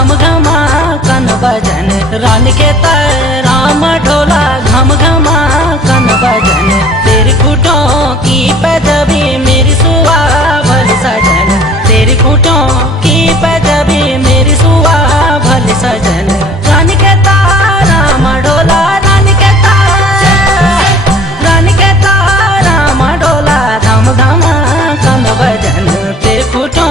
घम घमा कन बजन, रानी के तर राम ढोला घम घमा कन बजन। तेरी खूंटों की पैदबी मेरी सुआ भल सजन, तेरी खूंटों की पैदबी मेरी सुआ भल सजन। रानी के तार राम ढोला, रानी के तार, रानी के तार राम ढोला घम घमा कन बजन। तेरी खूंटों,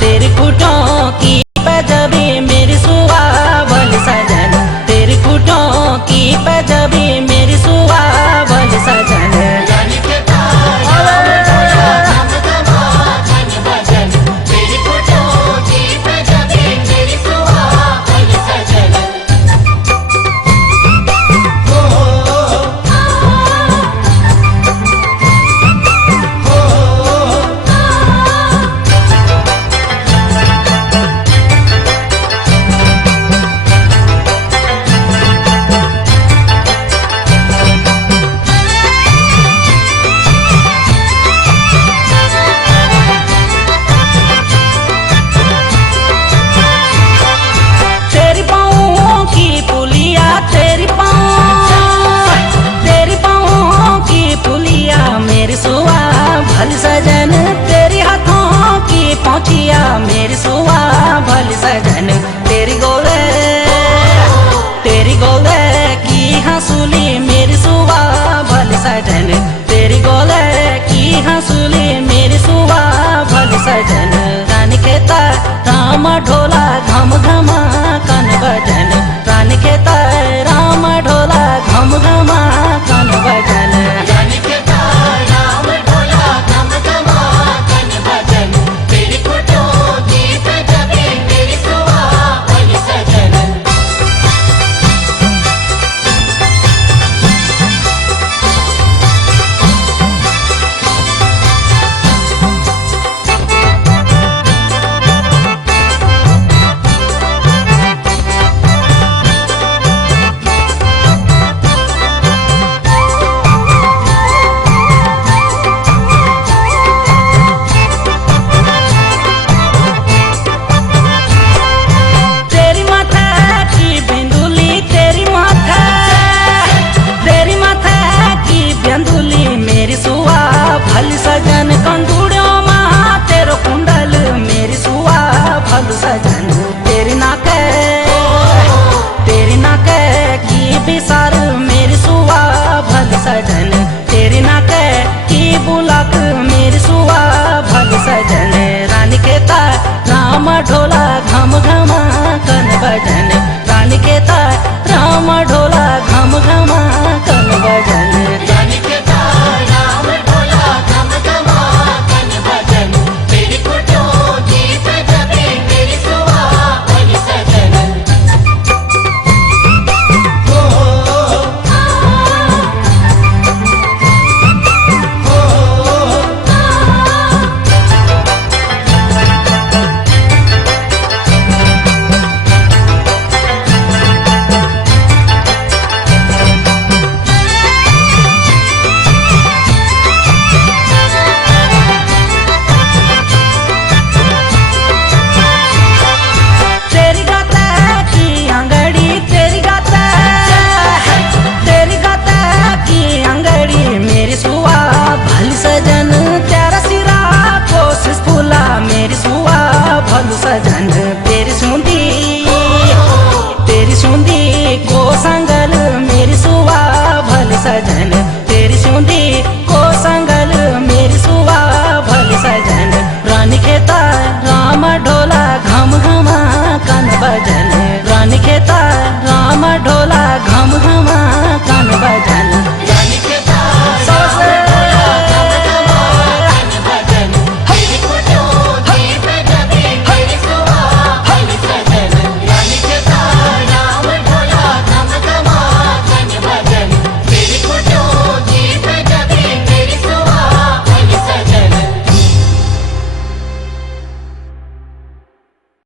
तेरी खूंटों की पैदबी मेरी सुआ भल सजन, तेरी खूंटों की पैदबी मेरी सुआ भल सजन। भल सजन तेरी हाथों की पहुंचिया मेरी सुआ भल सजन। तेरी गोले, तेरी गोले की हंसुली मेरी सुआ भल सजन, तेरी गोले की हंसुली मेरी सुआ भल सजन। रानी के तार राम ढोला घम घमा कन बजन, रानी के तार राम ढोला घम घमा कन बजन। भल सजन कंदूड़ों महा तेरो कुंडल मेरी सुआ भल सजन। तेरी नाके, तेरी नाके की बिसार मेरी सुआ भल सजन, तेरी नाके की बुलाक मेरी सुआ भल सजन। रानी के तार राम ढोला घम घम